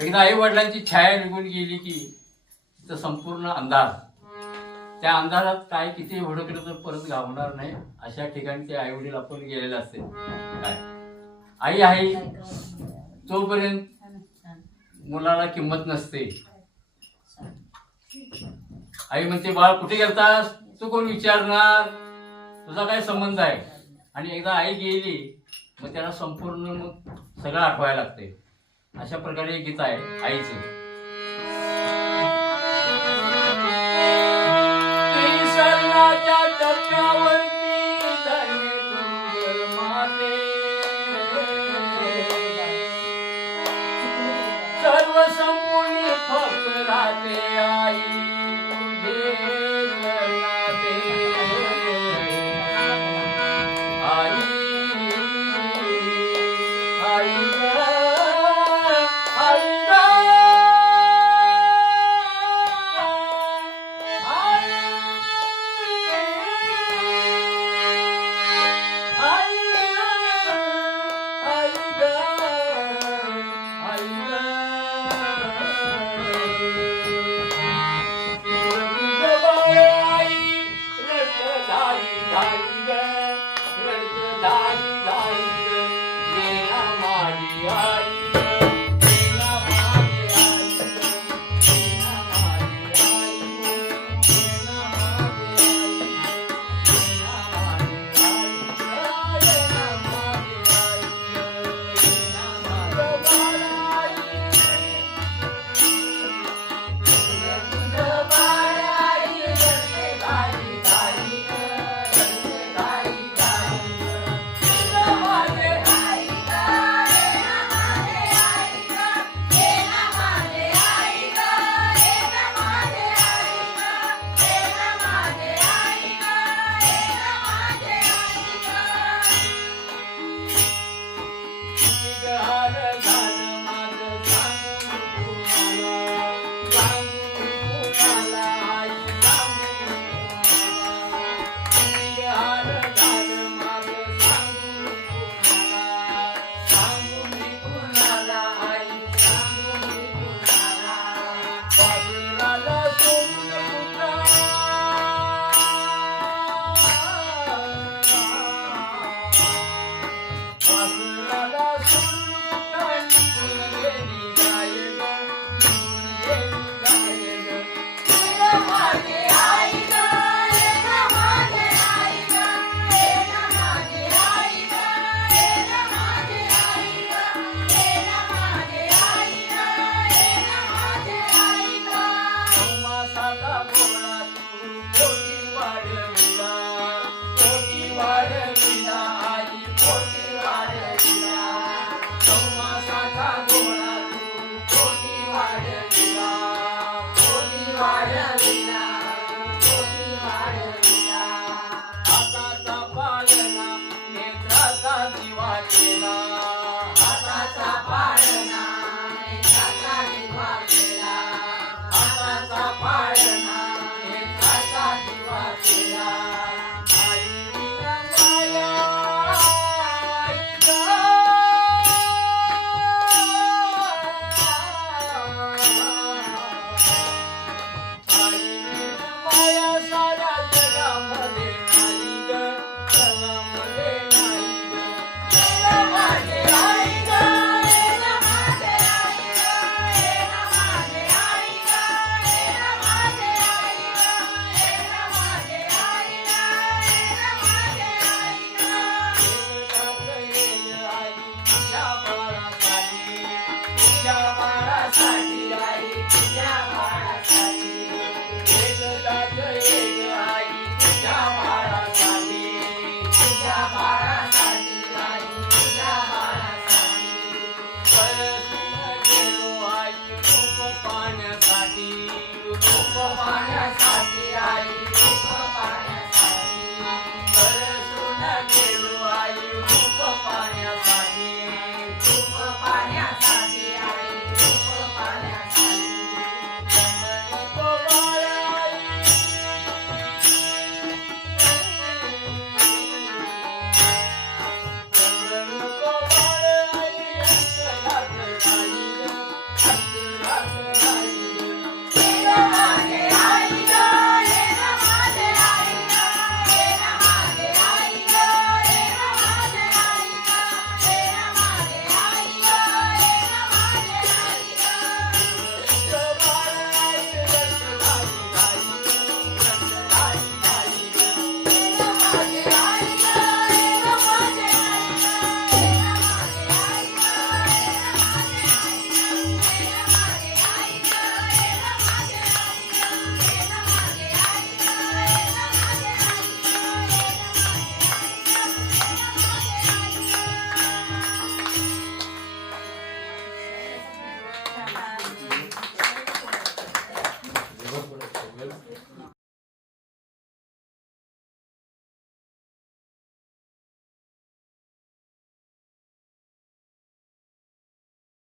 एकदा आई वडिलांची छाया निघून गेली की तिथं संपूर्ण अंधार त्या अंधारात काय किती हुडकलं तर परत गावणार नाही. अशा ठिकाणी ते आई वडील आपण गेलेले असते. काय? आई आहे. तोपर्यंत मुलाला किंमत नसते. आई म्हणते बाळ कुठे गेलतास? तू कोण विचारणार? तुझा काय संबंध आहे? आणि एकदा आई गेली मग त्याला संपूर्ण मग सगळं आठवायला लागते. अशा प्रकारे एक गीत आहे आईचं. सर्व संपूर्ण फक्त राहते आई. Oh. Thank you.